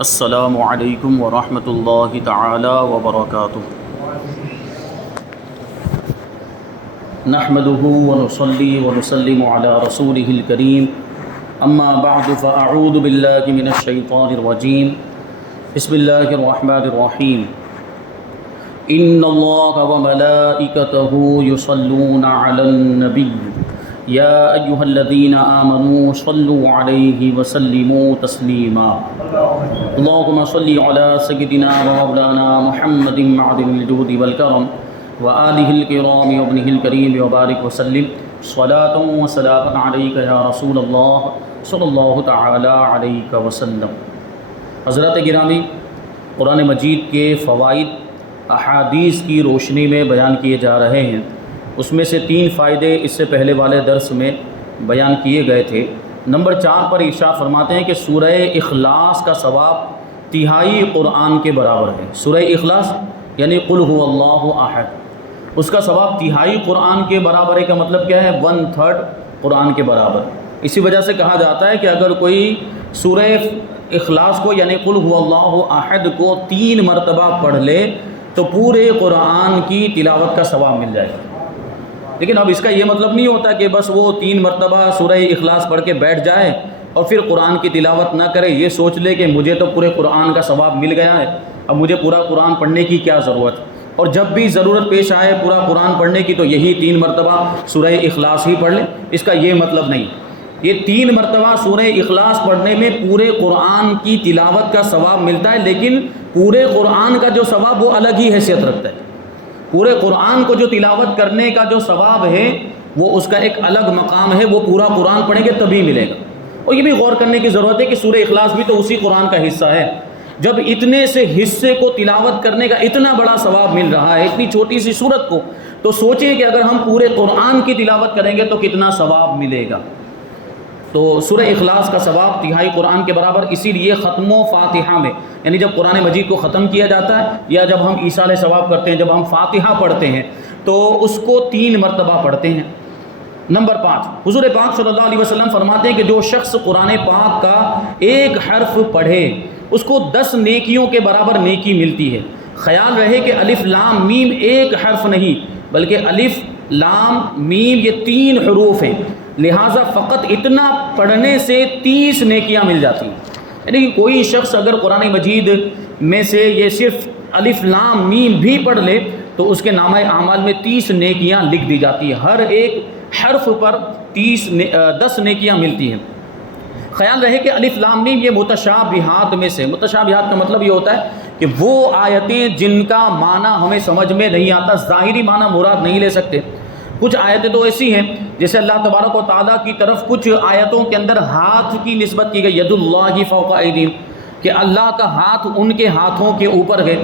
السلام علیکم ورحمۃ اللہ تعالی وبرکاتہ۔ نحمده ونصلي ونسلم على رسوله الكريم اما بعد فاعوذ باللہ من الشیطان الرجیم بسم اللہ الرحمن الرحیم ان اللہ وملائکته یصلون علی النبی یا ایہا الذین آمنوا صلوا علیہ وسلموا تسلیما اللہم صلی علی سیدنا ومولانا محمد معدن الجود والکرم وآلہ الکرام وابنہ الکریم وبارک وسلم صلاۃ وسلام علیک یا رسول اللہ صلی اللہ تعالی علیہ وسلم۔ حضرات گرامی، قرآن مجید کے فوائد احادیث کی روشنی میں بیان کیے جا رہے ہیں۔ اس میں سے 3 فائدے اس سے پہلے والے درس میں بیان کیے گئے تھے۔ نمبر 4 پر ارشاد فرماتے ہیں کہ سورہ اخلاص کا ثواب 1/3 قرآن کے برابر ہے۔ سورہ اخلاص یعنی قل هو اللہ احد، اس کا ثواب 1/3 قرآن کے برابر ہے۔ کا مطلب کیا ہے؟ 1/3 قرآن کے برابر۔ اسی وجہ سے کہا جاتا ہے کہ اگر کوئی سورہ اخلاص کو یعنی قل هو اللہ احد کو 3 مرتبہ پڑھ لے تو پورے قرآن کی تلاوت کا ثواب مل جائے گا۔ لیکن اب اس کا یہ مطلب نہیں ہوتا کہ بس وہ 3 مرتبہ سورہ اخلاص پڑھ کے بیٹھ جائے اور پھر قرآن کی تلاوت نہ کرے، یہ سوچ لے کہ مجھے تو پورے قرآن کا ثواب مل گیا ہے، اب مجھے پورا قرآن پڑھنے کی کیا ضرورت، اور جب بھی ضرورت پیش آئے پورا قرآن پڑھنے کی تو یہی 3 مرتبہ سورہ اخلاص ہی پڑھ لیں۔ اس کا یہ مطلب نہیں۔ یہ 3 مرتبہ سورہ اخلاص پڑھنے میں پورے قرآن کی تلاوت کا ثواب ملتا ہے، لیکن پورے قرآن کا جو ثواب وہ الگ ہی حیثیت رکھتا ہے۔ پورے قرآن کو جو تلاوت کرنے کا جو ثواب ہے وہ اس کا ایک الگ مقام ہے، وہ پورا قرآن پڑھیں گے تبھی ملے گا۔ اور یہ بھی غور کرنے کی ضرورت ہے کہ سورہ اخلاص بھی تو اسی قرآن کا حصہ ہے۔ جب اتنے سے حصے کو تلاوت کرنے کا اتنا بڑا ثواب مل رہا ہے اتنی چھوٹی سی سورت کو، تو سوچیں کہ اگر ہم پورے قرآن کی تلاوت کریں گے تو کتنا ثواب ملے گا۔ تو سورہ اخلاص کا ثواب 1/3 قرآن کے برابر۔ اسی لیے ختم و فاتحہ میں یعنی جب قرآن مجید کو ختم کیا جاتا ہے یا جب ہم ایصال ثواب کرتے ہیں، جب ہم فاتحہ پڑھتے ہیں تو اس کو 3 مرتبہ پڑھتے ہیں۔ نمبر 5، حضور پاک صلی اللہ علیہ وسلم فرماتے ہیں کہ جو شخص قرآن پاک کا ایک حرف پڑھے اس کو 10 نیکیوں کے برابر نیکی ملتی ہے۔ خیال رہے کہ الف لام میم ایک حرف نہیں بلکہ الف لام میم یہ 3 حروف ہیں، لہٰذا فقط اتنا پڑھنے سے 30 نیکیاں مل جاتی ہیں۔ یعنی کہ کوئی شخص اگر قرآن مجید میں سے یہ صرف الف لام میم بھی پڑھ لے تو اس کے نامہ اعمال میں 30 نیکیاں لکھ دی جاتی ہیں۔ ہر ایک حرف پر 10 نیکیاں ملتی ہیں۔ خیال رہے کہ الف لام میم یہ متشابہات میں سے، متشابہات کا مطلب یہ ہوتا ہے کہ وہ آیتیں جن کا معنی ہمیں سمجھ میں نہیں آتا، ظاہری معنی مراد نہیں لے سکتے۔ کچھ آیتیں تو ایسی ہیں جیسے اللہ تبارک و تعالیٰ کی طرف کچھ آیتوں کے اندر ہاتھ کی نسبت کی گئی، ید اللہ فوق ایدیہم، کہ اللہ کا ہاتھ ان کے ہاتھوں کے اوپر ہے۔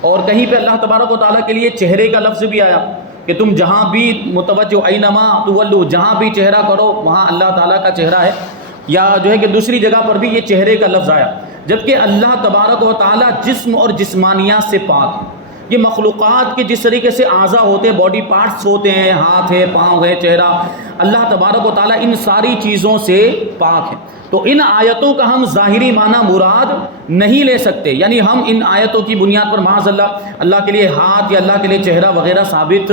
اور کہیں پہ اللہ تبارک و تعالیٰ کے لیے چہرے کا لفظ بھی آیا کہ تم جہاں بھی متوجہ اینما تولو، جہاں بھی چہرہ کرو وہاں اللہ تعالیٰ کا چہرہ ہے۔ یا جو ہے کہ دوسری جگہ پر بھی یہ چہرے کا لفظ آیا، جبکہ اللہ تبارک و تعالیٰ جسم اور جسمانیات سے پاک ہے۔ یہ مخلوقات کے جس طریقے سے اعضاء ہوتے ہیں، باڈی پارٹس ہوتے ہیں، ہاتھ ہے، پاؤں ہے، چہرہ، اللہ تبارک و تعالیٰ ان ساری چیزوں سے پاک ہے۔ تو ان آیتوں کا ہم ظاہری معنی مراد نہیں لے سکتے، یعنی ہم ان آیتوں کی بنیاد پر معاذ اللہ کے لیے ہاتھ یا اللہ کے لیے چہرہ وغیرہ ثابت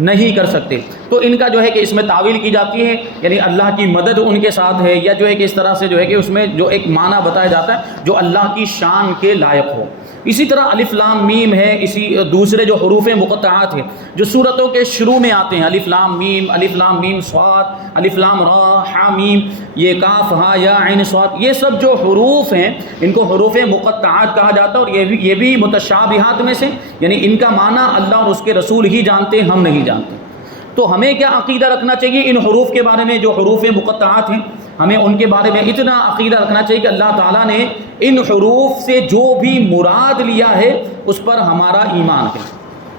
نہیں کر سکتے۔ تو ان کا جو ہے کہ اس میں تعویل کی جاتی ہے، یعنی اللہ کی مدد ان کے ساتھ ہے، یا جو ہے کہ اس طرح سے جو ہے کہ اس میں جو ایک معنی بتایا جاتا ہے جو اللہ کی شان کے لائق ہو۔ اسی طرح الف لام میم ہے، اسی دوسرے جو حروف مقطعات ہیں جو سورتوں کے شروع میں آتے ہیں، الف لام میم صاد، الف لام را حا میم، یہ کاف ہا یا عین صاد، یہ سب جو حروف ہیں ان کو حروف مقطعات کہا جاتا ہے۔ اور یہ بھی متشابہات میں سے، یعنی ان کا معنی اللہ اور اس کے رسول ہی جانتے ہیں، ہم نہیں جانتے۔ تو ہمیں کیا عقیدہ رکھنا چاہیے ان حروف کے بارے میں جو حروف مقطعات ہیں؟ ہمیں ان کے بارے میں اتنا عقیدہ رکھنا چاہیے کہ اللہ تعالیٰ نے ان حروف سے جو بھی مراد لیا ہے اس پر ہمارا ایمان ہے،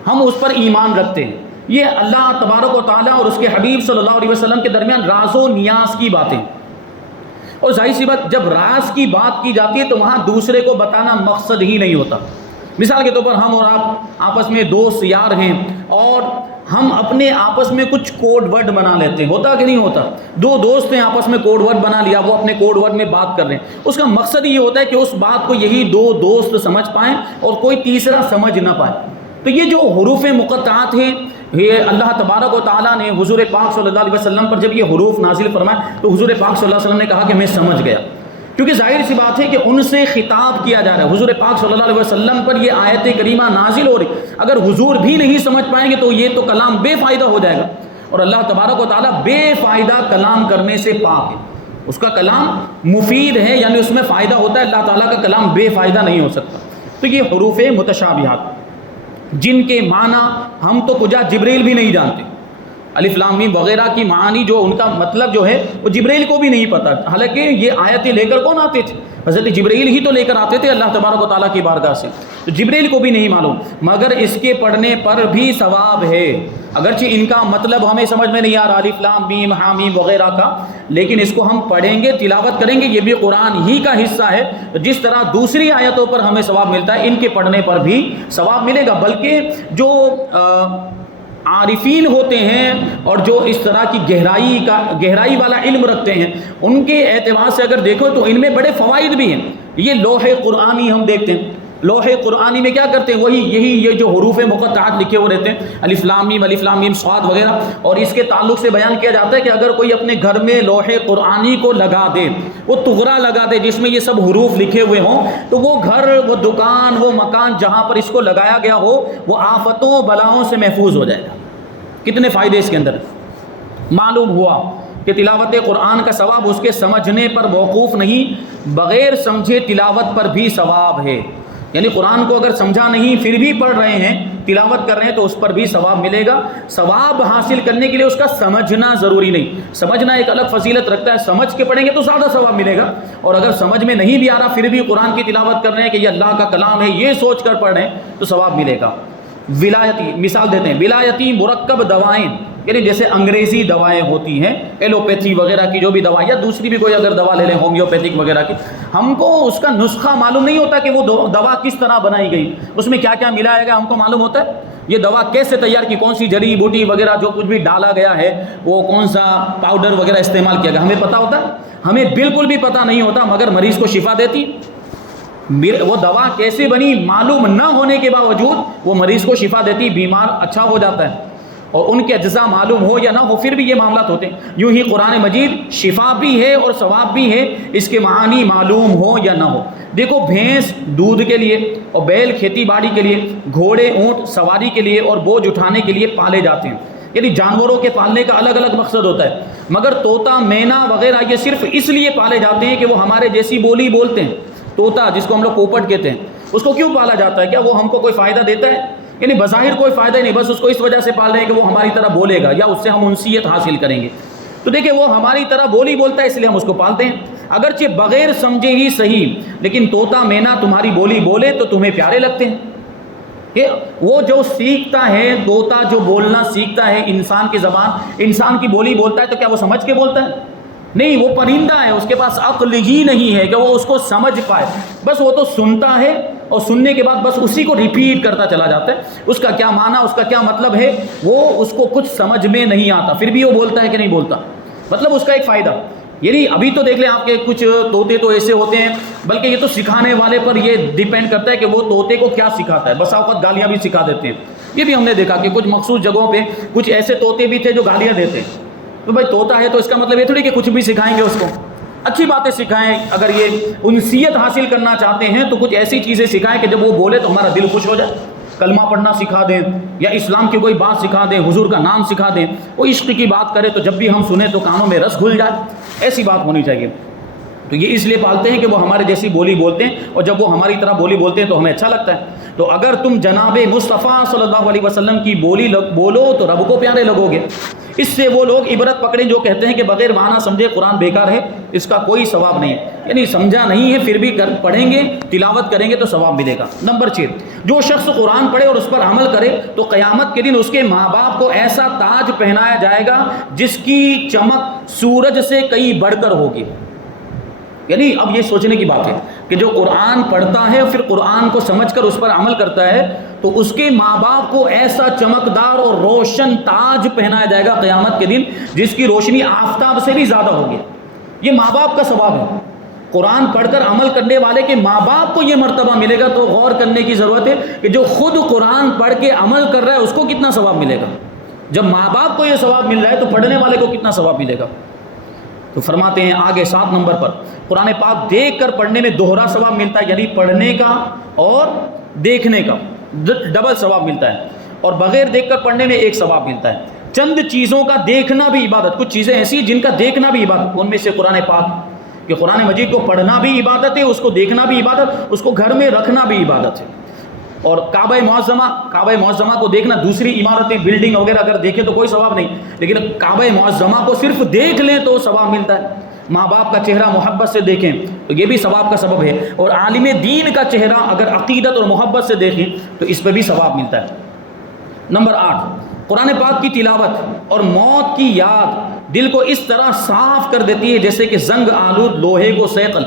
ہم اس پر ایمان رکھتے ہیں۔ یہ اللہ تبارک و تعالیٰ اور اس کے حبیب صلی اللہ علیہ وسلم کے درمیان راز و نیاز کی باتیں، اور ظاہر سی بات جب راز کی بات کی جاتی ہے تو وہاں دوسرے کو بتانا مقصد ہی نہیں ہوتا۔ مثال کے طور پر ہم اور آپ آپس میں دوست یار ہیں اور ہم اپنے آپس میں کچھ کوڈ ورڈ بنا لیتے ہیں، ہوتا کہ نہیں ہوتا؟ دو دوست ہیں، آپس میں کوڈ ورڈ بنا لیا، وہ اپنے کوڈ ورڈ میں بات کر رہے ہیں، اس کا مقصد یہ ہوتا ہے کہ اس بات کو یہی دو دوست سمجھ پائیں اور کوئی تیسرا سمجھ نہ پائے۔ تو یہ جو حروف مقطعات ہیں، یہ اللہ تبارک و تعالیٰ نے حضور پاک صلی اللہ علیہ وسلم پر جب یہ حروف نازل فرمائے تو حضور پاک صلی اللہ علیہ وسلم نے کہا کہ میں سمجھ گیا، کیونکہ ظاہر سی بات ہے کہ ان سے خطاب کیا جا رہا ہے۔ حضور پاک صلی اللہ علیہ وسلم پر یہ آیت کریمہ نازل ہو رہی، اگر حضور بھی نہیں سمجھ پائیں گے تو یہ تو کلام بے فائدہ ہو جائے گا، اور اللہ تبارک و تعالیٰ بے فائدہ کلام کرنے سے پاک ہے۔ اس کا کلام مفید ہے، یعنی اس میں فائدہ ہوتا ہے، اللہ تعالیٰ کا کلام بے فائدہ نہیں ہو سکتا۔ تو یہ حروف متشابہات جن کے معنی ہم تو کجا جبریل بھی نہیں جانتے، الف لام میم وغیرہ کی معانی جو ان کا مطلب جو ہے وہ جبریل کو بھی نہیں پتہ، حالانکہ یہ آیتیں لے کر کون آتے تھے؟ حضرت جبریل ہی تو لے کر آتے تھے اللہ تبارک و تعالیٰ کی بارگاہ سے، تو جبریل کو بھی نہیں معلوم، مگر اس کے پڑھنے پر بھی ثواب ہے، اگرچہ ان کا مطلب ہمیں سمجھ میں نہیں آ رہا الف لام میم حامیم وغیرہ کا، لیکن اس کو ہم پڑھیں گے، تلاوت کریں گے، یہ بھی قرآن ہی کا حصہ ہے۔ جس طرح دوسری آیتوں پر ہمیں ثواب ملتا ہے، ان کے پڑھنے پر بھی ثواب ملے گا، بلکہ جو عارفین ہوتے ہیں اور جو اس طرح کی گہرائی والا علم رکھتے ہیں، ان کے اعتبار سے اگر دیکھو تو ان میں بڑے فوائد بھی ہیں۔ یہ لوح قرآنی ہم دیکھتے ہیں، لوح قرآنی میں کیا کرتے ہیں؟ یہ جو حروف مقطعات لکھے ہوئے رہتے ہیں، الف لام میم صاد وغیرہ، اور اس کے تعلق سے بیان کیا جاتا ہے کہ اگر کوئی اپنے گھر میں لوح قرآنی کو لگا دے، وہ تغرا لگا دے جس میں یہ سب حروف لکھے ہوئے ہوں، تو وہ گھر، وہ دکان، وہ مکان جہاں پر اس کو لگایا گیا ہو وہ آفتوں بلاؤں سے محفوظ ہو جائے گا۔ کتنے فائدے اس کے اندر معلوم ہوا کہ تلاوت قرآن کا ثواب اس کے سمجھنے پر موقوف نہیں، بغیر سمجھے تلاوت پر بھی ثواب ہے، یعنی قرآن کو اگر سمجھا نہیں پھر بھی پڑھ رہے ہیں، تلاوت کر رہے ہیں تو اس پر بھی ثواب ملے گا۔ ثواب حاصل کرنے کے لیے اس کا سمجھنا ضروری نہیں، سمجھنا ایک الگ فضیلت رکھتا ہے، سمجھ کے پڑھیں گے تو زیادہ ثواب ملے گا، اور اگر سمجھ میں نہیں بھی آ رہا پھر بھی قرآن کی تلاوت کر رہے ہیں کہ یہ اللہ کا کلام ہے یہ سوچ کر پڑھ رہے ہیں تو ثواب ملے گا۔ ولایتی مثال دیتے ہیں، ولایتی مرکب دوائیں، یعنی جیسے انگریزی دوائیں ہوتی ہیں، ایلوپیتھی وغیرہ کی جو بھی دوا، یا دوسری بھی کوئی اگر دوا لے لیں ہومیوپیتھک وغیرہ کی، ہم کو اس کا نسخہ معلوم نہیں ہوتا کہ وہ دوا کس طرح بنائی گئی، اس میں کیا کیا ملایا گیا، ہم کو معلوم ہوتا ہے یہ دوا کیسے تیار کی، کون سی جڑی بوٹی وغیرہ جو کچھ بھی ڈالا گیا ہے، وہ کون سا پاؤڈر وغیرہ استعمال کیا گیا، ہمیں پتہ ہوتا ہے؟ ہمیں بالکل بھی پتہ نہیں ہوتا، مگر مریض کو شفا دیتی، وہ دوا کیسے بنی معلوم نہ ہونے کے باوجود وہ مریض کو شفا دیتی، بیمار اچھا ہو جاتا ہے، اور ان کے اجزاء معلوم ہو یا نہ ہو پھر بھی یہ معاملات ہوتے ہیں۔ یوں ہی قرآن مجید شفا بھی ہے اور ثواب بھی ہے، اس کے معانی معلوم ہو یا نہ ہو۔ دیکھو، بھینس دودھ کے لیے اور بیل کھیتی باڑی کے لیے، گھوڑے اونٹ سواری کے لیے اور بوجھ اٹھانے کے لیے پالے جاتے ہیں، یعنی جانوروں کے پالنے کا الگ الگ مقصد ہوتا ہے، مگر طوطا مینا وغیرہ یہ صرف اس لیے پالے جاتے ہیں کہ وہ ہمارے جیسی بولی بولتے ہیں۔ طوطا جس کو ہم لوگ پوپٹ کہتے ہیں، اس کو کیوں پالا جاتا ہے؟ کیا وہ ہم کو کوئی فائدہ دیتا ہے؟ یعنی بظاہر کوئی فائدہ نہیں، بس اس کو اس وجہ سے پال رہے ہیں کہ وہ ہماری طرح بولے گا یا اس سے ہم انسیت حاصل کریں گے۔ تو دیکھیں، وہ ہماری طرح بولی بولتا ہے اس لیے ہم اس کو پالتے ہیں، اگرچہ بغیر سمجھے ہی صحیح، لیکن طوطا مینا تمہاری بولی بولے تو تمہیں پیارے لگتے ہیں۔ کہ وہ جو سیکھتا ہے، طوطا جو بولنا سیکھتا ہے انسان کی زبان، انسان کی بولی بولتا ہے، تو کیا وہ سمجھ کے بولتا ہے؟ نہیں، وہ پرندہ ہے، اس کے پاس عقل ہی نہیں ہے کہ وہ اس کو سمجھ پائے، بس وہ تو سنتا ہے اور سننے کے بعد بس اسی کو ریپیٹ کرتا چلا جاتا ہے، اس کا کیا معنی، اس کا کیا مطلب ہے وہ اس کو کچھ سمجھ میں نہیں آتا، پھر بھی وہ بولتا ہے کہ نہیں بولتا، مطلب اس کا ایک فائدہ۔ یعنی ابھی تو دیکھ لیں آپ کے کچھ طوطے تو ایسے ہوتے ہیں، بلکہ یہ تو سکھانے والے پر یہ ڈیپینڈ کرتا ہے کہ وہ طوطے کو کیا سکھاتا ہے، بسا اوقات گالیاں بھی سکھا دیتے ہیں، یہ بھی ہم نے دیکھا کہ کچھ مخصوص جگہوں پہ کچھ ایسے طوطے بھی تھے جو گالیاں دیتے ہیں۔ تو بھائی طوطا ہے تو اس کا مطلب یہ تھوڑی کہ کچھ بھی سکھائیں گے اس کو، اچھی باتیں سکھائیں، اگر یہ انسیت حاصل کرنا چاہتے ہیں تو کچھ ایسی چیزیں سکھائیں کہ جب وہ بولے تو ہمارا دل خوش ہو جائے، کلمہ پڑھنا سکھا دیں یا اسلام کی کوئی بات سکھا دیں، حضور کا نام سکھا دیں، وہ عشق کی بات کرے تو جب بھی ہم سنیں تو کانوں میں رس گھل جائے، ایسی بات ہونی چاہیے۔ تو یہ اس لیے پالتے ہیں کہ وہ ہمارے جیسی بولی بولتے ہیں، اور جب وہ ہماری طرح بولی بولتے ہیں تو ہمیں اچھا لگتا ہے۔ تو اگر تم جناب مصطفیٰ صلی اللہ علیہ وسلم کی بولی بولو تو رب کو پیارے لگو گے۔ اس سے وہ لوگ عبرت پکڑیں جو کہتے ہیں کہ بغیر معنی سمجھے قرآن بیکار ہے، اس کا کوئی ثواب نہیں ہے، یعنی سمجھا نہیں ہے پھر بھی پڑھیں گے، تلاوت کریں گے تو ثواب ملے گا۔ نمبر 6، جو شخص قرآن پڑھے اور اس پر عمل کرے تو قیامت کے دن اس کے ماں باپ کو ایسا تاج پہنایا جائے گا جس کی چمک سورج سے کئی بڑھ کر ہوگی۔ یعنی اب یہ سوچنے کی بات ہے کہ جو قرآن پڑھتا ہے پھر قرآن کو سمجھ کر اس پر عمل کرتا ہے تو اس کے ماں باپ کو ایسا چمکدار اور روشن تاج پہنایا جائے گا قیامت کے دن جس کی روشنی آفتاب سے بھی زیادہ ہوگی. یہ ماں باپ کا ثواب ہے. قرآن پڑھ کر عمل کرنے والے کے ماں باپ کو یہ مرتبہ ملے گا. تو غور کرنے کی ضرورت ہے کہ جو خود قرآن پڑھ کے عمل کر رہا ہے اس کو کتنا ثواب ملے گا. جب ماں باپ کو یہ ثواب مل رہا ہے تو پڑھنے والے کو کتنا ثواب ملے گا. تو فرماتے ہیں آگے 7 نمبر پر قرآن پاک دیکھ کر پڑھنے میں دوہرا ثواب ملتا ہے, یعنی پڑھنے کا اور دیکھنے کا ڈبل ثواب ملتا ہے, اور بغیر دیکھ کر پڑھنے میں ایک ثواب ملتا ہے. چند چیزوں کا دیکھنا بھی عبادت, کچھ چیزیں ایسی جن کا دیکھنا بھی عبادت, ان میں سے قرآن پاک کہ قرآن مجید کو پڑھنا بھی عبادت ہے, اس کو دیکھنا بھی عبادت, اس کو گھر میں رکھنا بھی عبادت ہے. اور کعبہ معظمہ کو دیکھنا, دوسری عمارتیں بلڈنگ وغیرہ اگر دیکھیں تو کوئی ثواب نہیں, لیکن کعبہ معظمہ کو صرف دیکھ لیں تو ثواب ملتا ہے. ماں باپ کا چہرہ محبت سے دیکھیں تو یہ بھی ثواب کا سبب ہے, اور عالم دین کا چہرہ اگر عقیدت اور محبت سے دیکھیں تو اس پہ بھی ثواب ملتا ہے. نمبر 8, قرآن پاک کی تلاوت اور موت کی یاد دل کو اس طرح صاف کر دیتی ہے جیسے کہ زنگ آلود لوہے کو سیقل.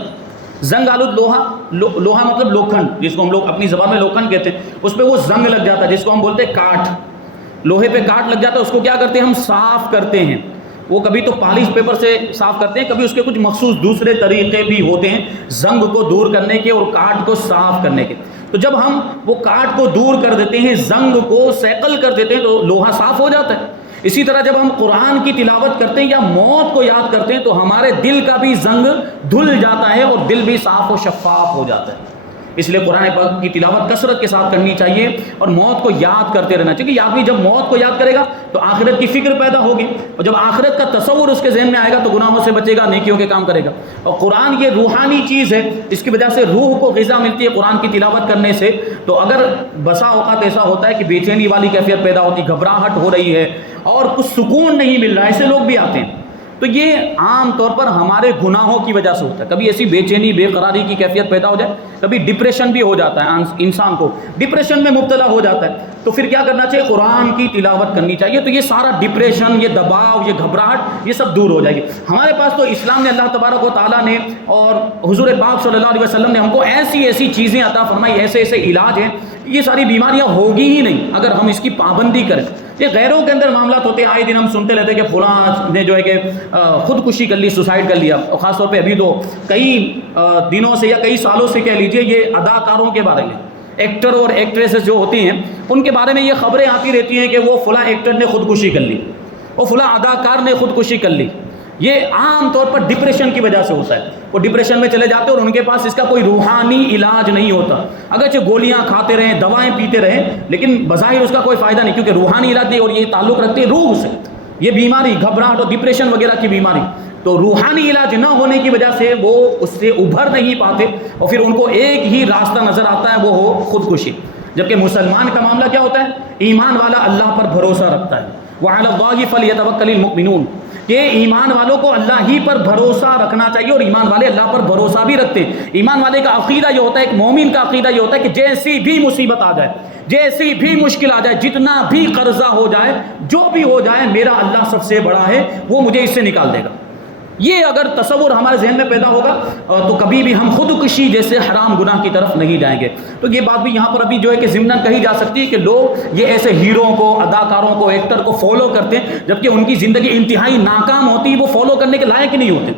زنگ آلود لوہا مطلب لوکھنڈ, جس کو ہم لوگ اپنی زبان میں لوکھنڈ کہتے ہیں, اس پہ وہ زنگ لگ جاتا ہے جس کو ہم بولتے ہیں کاٹ. لوہے پہ کاٹ لگ جاتا ہے, اس کو کیا کرتے ہیں ہم صاف کرتے ہیں. وہ کبھی تو پالش پیپر سے صاف کرتے ہیں, کبھی اس کے کچھ مخصوص دوسرے طریقے بھی ہوتے ہیں زنگ کو دور کرنے کے اور کاٹ کو صاف کرنے کے. تو جب ہم وہ کاٹ کو دور کر دیتے ہیں, زنگ کو سیکل کر دیتے ہیں تو لوہا صاف ہو جاتا ہے. اسی طرح جب ہم قرآن کی تلاوت کرتے ہیں یا موت کو یاد کرتے ہیں تو ہمارے دل کا بھی زنگ دھل جاتا ہے اور دل بھی صاف و شفاف ہو جاتا ہے. اس لیے قرآن پاک کی تلاوت کثرت کے ساتھ کرنی چاہیے اور موت کو یاد کرتے رہنا چاہیے. آدمی جب موت کو یاد کرے گا تو آخرت کی فکر پیدا ہوگی, اور جب آخرت کا تصور اس کے ذہن میں آئے گا تو گناہوں سے بچے گا, نیکیوں کے کام کرے گا. اور قرآن یہ روحانی چیز ہے, اس کی وجہ سے روح کو غذا ملتی ہے قرآن کی تلاوت کرنے سے. تو اگر بسا اوقات ایسا ہوتا ہے کہ بے چینی والی کیفیت پیدا ہوتی, گھبراہٹ ہو رہی ہے اور کچھ سکون نہیں مل رہا, ایسے لوگ بھی آتے ہیں, تو یہ عام طور پر ہمارے گناہوں کی وجہ سے ہوتا ہے. کبھی ایسی بے چینی بے قراری کی کیفیت پیدا ہو جائے, کبھی ڈپریشن بھی ہو جاتا ہے, انسان کو ڈپریشن میں مبتلا ہو جاتا ہے, تو پھر کیا کرنا چاہیے, قرآن کی تلاوت کرنی چاہیے. تو یہ سارا ڈپریشن, یہ دباؤ, یہ گھبراہٹ, یہ سب دور ہو جائے گی. ہمارے پاس تو اسلام نے, اللہ تبارک و تعالیٰ نے اور حضور پاک صلی اللہ علیہ وسلم نے ہم کو ایسی چیزیں عطا فرمائی, ایسے علاج ہیں, یہ ساری بیماریاں ہوگی ہی نہیں اگر ہم اس کی پابندی کریں. یہ غیروں کے اندر معاملات ہوتے ہیں, آئے دن ہم سنتے رہتے ہیں کہ فلاں نے جو ہے کہ خودکشی کر لی, سوسائڈ کر لیا. اور خاص طور پہ ابھی تو کئی دنوں سے یا کئی سالوں سے کہہ لیجئے یہ اداکاروں کے بارے میں, ایکٹر اور ایکٹریسز جو ہوتی ہیں ان کے بارے میں یہ خبریں آتی رہتی ہیں کہ وہ فلاں ایکٹر نے خودکشی کر لی, وہ فلاں اداکار نے خودکشی کر لی. یہ عام طور پر ڈپریشن کی وجہ سے ہوتا ہے. وہ ڈپریشن میں چلے جاتے ہیں اور ان کے پاس اس کا کوئی روحانی علاج نہیں ہوتا. اگرچہ گولیاں کھاتے رہیں, دوائیں پیتے رہیں, لیکن بظاہر اس کا کوئی فائدہ نہیں, کیونکہ روحانی علاج نہیں, اور یہ تعلق رکھتے ہیں روح سے. یہ بیماری گھبراہٹ اور ڈپریشن وغیرہ کی بیماری, تو روحانی علاج نہ ہونے کی وجہ سے وہ اس سے ابھر نہیں پاتے, اور پھر ان کو ایک ہی راستہ نظر آتا ہے, وہ ہو خودکشی. جبکہ مسلمان کا معاملہ کیا ہوتا ہے, ایمان والا اللہ پر بھروسہ رکھتا ہے. وَعَلَى اللَّهِ فَلْيَتَوَكَّلِ الْمُؤْمِنُونَ, کہ ایمان والوں کو اللہ ہی پر بھروسہ رکھنا چاہیے, اور ایمان والے اللہ پر بھروسہ بھی رکھتے ہیں. ایمان والے کا عقیدہ یہ ہوتا ہے, ایک مومن کا عقیدہ یہ ہوتا ہے کہ جیسی بھی مصیبت آ جائے, جیسی بھی مشکل آ جائے, جتنا بھی قرضہ ہو جائے, جو بھی ہو جائے, میرا اللہ سب سے بڑا ہے, وہ مجھے اس سے نکال دے گا. یہ اگر تصور ہمارے ذہن میں پیدا ہوگا تو کبھی بھی ہم خودکشی جیسے حرام گناہ کی طرف نہیں جائیں گے. تو یہ بات بھی یہاں پر ابھی جو ہے کہ ضمناً کہی جا سکتی ہے کہ لوگ یہ ایسے ہیروں کو, اداکاروں کو, ایکٹر کو فالو کرتے ہیں, جبکہ ان کی زندگی انتہائی ناکام ہوتی ہے, وہ فالو کرنے کے لائق ہی نہیں ہوتے.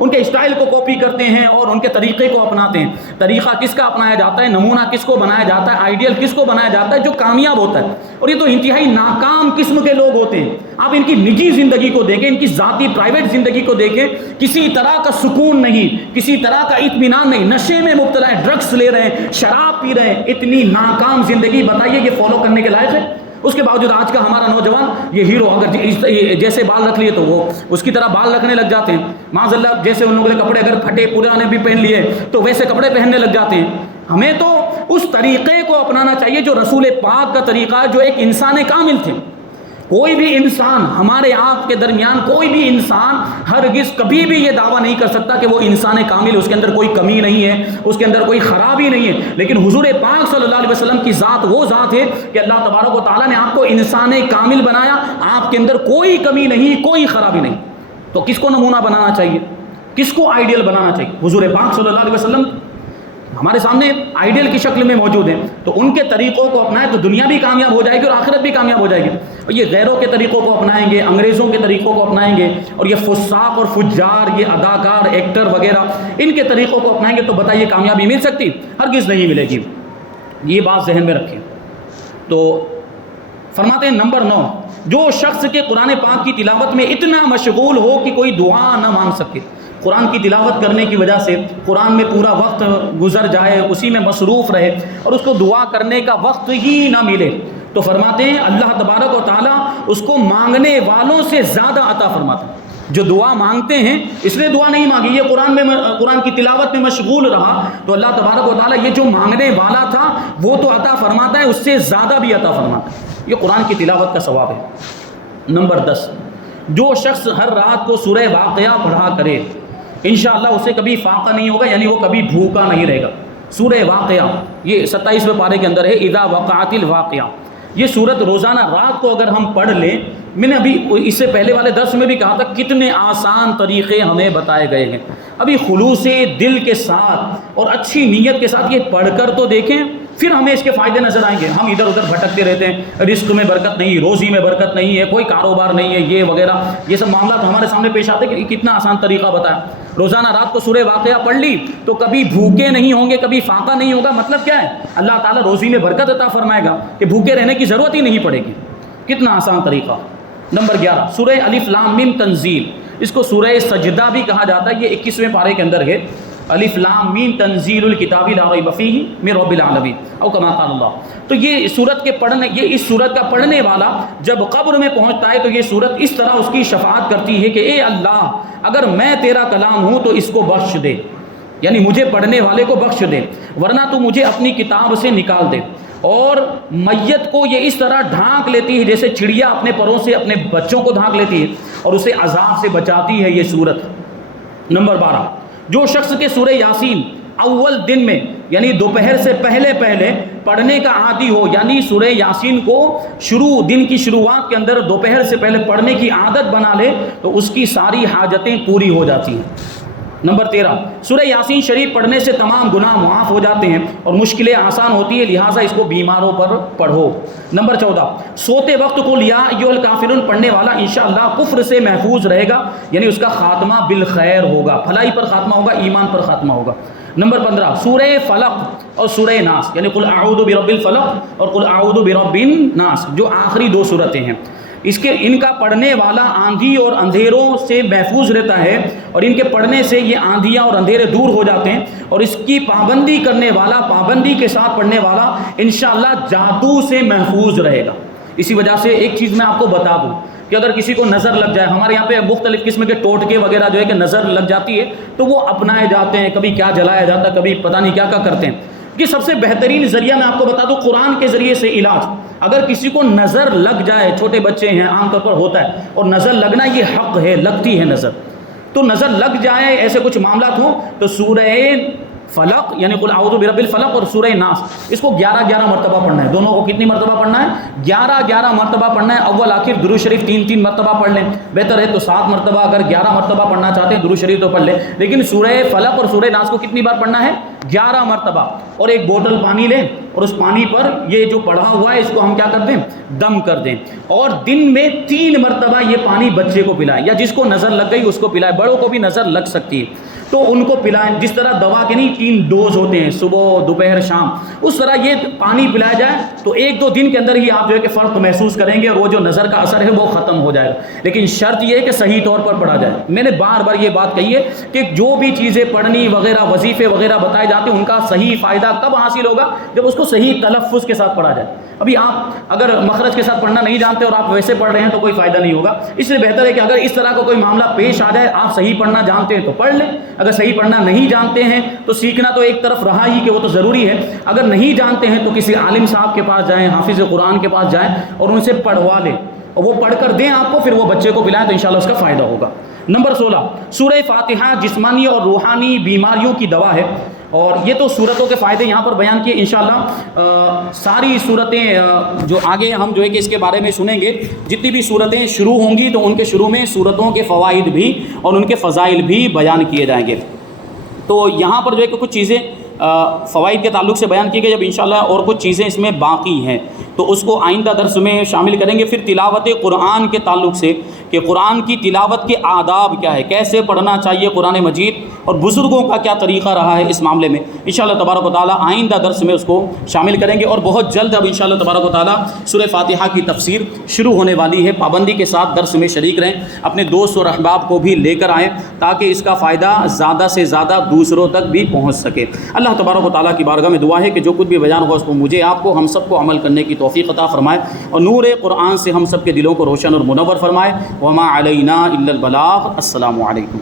ان کے اسٹائل کو کاپی کرتے ہیں اور ان کے طریقے کو اپناتے ہیں. طریقہ کس کا اپنایا جاتا ہے, نمونہ کس کو بنایا جاتا ہے, آئیڈیل کس کو بنایا جاتا ہے, جو کامیاب ہوتا ہے. اور یہ تو انتہائی ناکام قسم کے لوگ ہوتے ہیں. آپ ان کی نجی زندگی کو دیکھیں, ان کی ذاتی پرائیویٹ زندگی کو دیکھیں, کسی طرح کا سکون نہیں, کسی طرح کا اطمینان نہیں, نشے میں مبتلا ہے, ڈرگس لے رہے ہیں, شراب پی رہے ہیں. اتنی ناکام زندگی, بتائیے یہ فالو کرنے کے لائق ہے؟ اس کے باوجود آج کا ہمارا نوجوان یہ ہیرو اگر جیسے بال رکھ لیے تو وہ اس کی طرح بال رکھنے لگ جاتے ہیں. معاذ اللہ, جیسے ان لوگوں نے کپڑے اگر پھٹے پرانے بھی پہن لیے تو ویسے کپڑے پہننے لگ جاتے ہیں. ہمیں تو اس طریقے کو اپنانا چاہیے جو رسول پاک کا طریقہ ہے, جو ایک انسان کامل تھے. کوئی بھی انسان, ہمارے آپ کے درمیان کوئی بھی انسان ہرگز کبھی بھی یہ دعویٰ نہیں کر سکتا کہ وہ انسان کامل, اس کے اندر کوئی کمی نہیں ہے, اس کے اندر کوئی خرابی نہیں ہے. لیکن حضور پاک صلی اللہ علیہ وسلم کی ذات وہ ذات ہے کہ اللہ تبارک و تعالیٰ نے آپ کو انسان کامل بنایا, آپ کے اندر کوئی کمی نہیں, کوئی خرابی نہیں. تو کس کو نمونہ بنانا چاہیے؟ کس کو آئیڈیل بنانا چاہیے؟ حضور پاک صلی اللہ علیہ وسلم ہمارے سامنے آئیڈیل کی شکل میں موجود ہیں، تو ان کے طریقوں کو اپنائیں تو دنیا بھی کامیاب ہو جائے گی اور آخرت بھی کامیاب ہو جائے گی۔ اور یہ غیروں کے طریقوں کو اپنائیں گے، انگریزوں کے طریقوں کو اپنائیں گے، اور یہ فساق اور فجار، یہ اداکار، ایکٹر وغیرہ، ان کے طریقوں کو اپنائیں گے تو بتائیے کامیابی مل سکتی؟ ہرگز نہیں ملے گی۔ یہ بات ذہن میں رکھیں۔ تو فرماتے ہیں نمبر 9، جو شخص کے قرآن پاک کی تلاوت میں اتنا مشغول ہو کہ کوئی دعا نہ مانگ سکے، قرآن کی تلاوت کرنے کی وجہ سے قرآن میں پورا وقت گزر جائے، اسی میں مصروف رہے اور اس کو دعا کرنے کا وقت ہی نہ ملے، تو فرماتے ہیں اللہ تبارک و تعالیٰ اس کو مانگنے والوں سے زیادہ عطا فرماتا ہے۔ جو دعا مانگتے ہیں، اس نے دعا نہیں مانگی، یہ قرآن کی تلاوت میں مشغول رہا، تو اللہ تبارک و تعالیٰ یہ جو مانگنے والا تھا وہ تو عطا فرماتا ہے، اس سے زیادہ بھی عطا فرماتا ہے۔ یہ قرآن کی تلاوت کا ثواب ہے۔ نمبر 10، جو شخص ہر رات کو سورہ واقعہ پڑھا کرے انشاءاللہ اسے کبھی فاقہ نہیں ہوگا، یعنی وہ کبھی بھوکا نہیں رہے گا۔ سورہ واقعہ یہ 27ویں پارے کے اندر ہے، اذا وقعت الواقعہ۔ یہ صورت روزانہ رات کو اگر ہم پڑھ لیں، میں نے ابھی اس سے پہلے والے درس میں بھی کہا تھا کتنے آسان طریقے ہمیں بتائے گئے ہیں۔ ابھی خلوص دل کے ساتھ اور اچھی نیت کے ساتھ یہ پڑھ کر تو دیکھیں، پھر ہمیں اس کے فائدے نظر آئیں گے۔ ہم ادھر ادھر بھٹکتے رہتے ہیں، رزق میں برکت نہیں، روزی میں برکت نہیں ہے، کوئی کاروبار نہیں ہے، یہ وغیرہ، یہ سب معاملات ہمارے سامنے پیش آتے ہیں کہ کتنا آسان طریقہ بتایا۔ روزانہ رات کو سورہ واقعہ پڑھ لی تو کبھی بھوکے نہیں ہوں گے، کبھی فاقہ نہیں ہوگا۔ مطلب کیا ہے؟ اللہ تعالیٰ روزی میں برکت عطا فرمائے گا کہ بھوکے رہنے کی ضرورت ہی نہیں پڑے گی۔ کتنا آسان طریقہ۔ نمبر 11، سورہ الف لام میم تنزیل، اس کو سورہ سجدہ بھی کہا جاتا ہے، یہ 21ویں پارے کے اندر ہے۔ الف لام میم تنزیل الکتاب لا ریب فیہ من رب العالمین او کما قال اللہ۔ تو یہ سورت کے پڑھنے، یہ اس سورت کا پڑھنے والا جب قبر میں پہنچتا ہے تو یہ سورت اس طرح اس کی شفاعت کرتی ہے کہ اے اللہ، اگر میں تیرا کلام ہوں تو اس کو بخش دے، یعنی مجھے پڑھنے والے کو بخش دے، ورنہ تو مجھے اپنی کتاب سے نکال دے۔ اور میت کو یہ اس طرح ڈھانک لیتی ہے جیسے چڑیا اپنے پروں سے اپنے بچوں کو ڈھانک لیتی ہے، اور اسے عذاب سے بچاتی ہے یہ سورت۔ نمبر 12، جو شخص کے سورہ یاسین اول دن میں یعنی دوپہر سے پہلے پڑھنے کا عادی ہو، یعنی سورہ یاسین کو دن کی شروعات کے اندر دوپہر سے پہلے پڑھنے کی عادت بنا لے تو اس کی ساری حاجتیں پوری ہو جاتی ہیں۔ نمبر 13، سورہ یاسین شریف پڑھنے سے تمام گناہ معاف ہو جاتے ہیں اور مشکلیں آسان ہوتی ہیں، لہٰذا اس کو بیماروں پر پڑھو۔ نمبر 14، سوتے وقت کو یا ایھا الکافرون پڑھنے والا انشاءاللہ کفر سے محفوظ رہے گا، یعنی اس کا خاتمہ بالخیر ہوگا، بھلائی پر خاتمہ ہوگا، ایمان پر خاتمہ ہوگا۔ نمبر 15، سورہ فلق اور سورہ ناس، یعنی قل اعوذ برب الفلق اور قل اعوذ برب الناس، جو آخری 2 سورتیں ہیں، ان کا پڑھنے والا آندھی اور اندھیروں سے محفوظ رہتا ہے، اور ان کے پڑھنے سے یہ آندھیاں اور اندھیرے دور ہو جاتے ہیں، اور اس کی پابندی کرنے والا، پابندی کے ساتھ پڑھنے والا انشاءاللہ جادو سے محفوظ رہے گا۔ اسی وجہ سے ایک چیز میں آپ کو بتا دوں کہ اگر کسی کو نظر لگ جائے، ہمارے یہاں پہ مختلف قسم کے ٹوٹکے وغیرہ جو ہے کہ نظر لگ جاتی ہے تو وہ اپنائے جاتے ہیں، کبھی کیا جلایا جاتا ہے، کبھی پتہ نہیں کیا کرتے ہیں۔ کہ سب سے بہترین ذریعہ میں آپ کو بتا دوں قرآن کے ذریعے سے علاج۔ اگر کسی کو نظر لگ جائے، چھوٹے بچے ہیں عام طور پر ہوتا ہے، اور نظر لگنا یہ حق ہے، لگتی ہے نظر، تو نظر لگ جائے، ایسے کچھ معاملات ہوں تو سورہ فلق یعنی قل اعوذ برب الفلق اور سورہ ناس اس کو 11 مرتبہ پڑھنا ہے۔ دونوں کو کتنی مرتبہ پڑھنا ہے؟ 11 مرتبہ پڑھنا ہے۔ اول آخر درود شریف 3 مرتبہ پڑھ لیں، بہتر ہے تو 7 مرتبہ، اگر 11 مرتبہ پڑھنا چاہتے ہیں درود شریف تو پڑھ لیں، لیکن سورہ فلق اور سورہ ناس کو کتنی بار پڑھنا ہے؟ 11 مرتبہ۔ اور ایک بوتل پانی لیں اور اس پانی پر یہ جو پڑھا ہوا ہے اس کو ہم کیا کر دیں؟ دم کر دیں، اور دن میں 3 مرتبہ یہ پانی بچے کو پلائیں، یا جس کو نظر لگ گئی اس کو پلائیں، بڑوں کو بھی نظر لگ سکتی ہے تو ان کو پلائیں۔ جس طرح دوا کے نہیں 3 ڈوز ہوتے ہیں، صبح دوپہر شام، اس طرح یہ پانی پلایا جائے تو 1-2 دن کے اندر ہی آپ جو ہے کہ فرق محسوس کریں گے، اور وہ جو نظر کا اثر ہے وہ ختم ہو جائے گا۔ لیکن شرط یہ ہے کہ صحیح طور پر پڑھا جائے۔ میں نے بار بار یہ بات کہی ہے کہ جو بھی چیزیں پڑھنی وغیرہ، وظیفے وغیرہ بتائے جاتے ہیں، ان کا صحیح فائدہ کب حاصل ہوگا؟ جب اس کو صحیح تلفظ کے ساتھ پڑھا جائے۔ ابھی آپ اگر مخرج کے ساتھ پڑھنا نہیں جانتے اور آپ ویسے پڑھ رہے ہیں تو کوئی فائدہ نہیں ہوگا۔ اس لیے بہتر ہے کہ اگر اس طرح کا کوئی معاملہ پیش آ جائے، آپ صحیح پڑھنا جانتے ہیں تو پڑھ لیں، اگر صحیح پڑھنا نہیں جانتے ہیں تو سیکھنا تو ایک طرف رہا ہی کہ وہ تو ضروری ہے، اگر نہیں جانتے ہیں تو کسی عالم صاحب کے پاس جائیں، حافظ قرآن کے پاس جائیں اور ان سے پڑھوا لیں، اور وہ پڑھ کر دیں آپ کو، پھر وہ بچے کو پلائیں تو انشاءاللہ اس کا فائدہ ہوگا۔ نمبر 16، سورہ فاتحہ جسمانی اور روحانی بیماریوں کی دوا ہے۔ اور یہ تو صورتوں کے فائدے یہاں پر بیان کیے. انشاءاللہ ساری صورتیں جو آگے ہم جو ہے کہ اس کے بارے میں سنیں گے، جتنی بھی صورتیں شروع ہوں گی تو ان کے شروع میں صورتوں کے فوائد بھی اور ان کے فضائل بھی بیان کیے جائیں گے. تو یہاں پر جو ہے کہ کچھ چیزیں فوائد کے تعلق سے بیان کی گئی. جب انشاءاللہ اور کچھ چیزیں اس میں باقی ہیں تو اس کو آئندہ درس میں شامل کریں گے. پھر تلاوت قرآن کے تعلق سے کہ قرآن کی تلاوت کے آداب کیا ہے، کیسے پڑھنا چاہیے قرآن مجید، اور بزرگوں کا کیا طریقہ رہا ہے اس معاملے میں، انشاءاللہ تبارک و تعالیٰ آئندہ درس میں اس کو شامل کریں گے. اور بہت جلد اب انشاءاللہ تبارک و تعالیٰ سورہ فاتحہ کی تفسیر شروع ہونے والی ہے. پابندی کے ساتھ درس میں شریک رہیں، اپنے دوست اور احباب کو بھی لے کر آئیں تاکہ اس کا فائدہ زیادہ سے زیادہ دوسروں تک بھی پہنچ سکے. اللہ تبارک و تعالیٰ کی بارگاہ میں دعا ہے کہ جو کچھ بھی بیان ہوا اس کو مجھے، آپ کو، ہم سب کو عمل کرنے کی توفیق عطا فرمائے اور نور قرآن سے ہم سب کے دلوں کو روشن اور منور فرمائے. وما علینا الا البلاغ. السلام علیکم.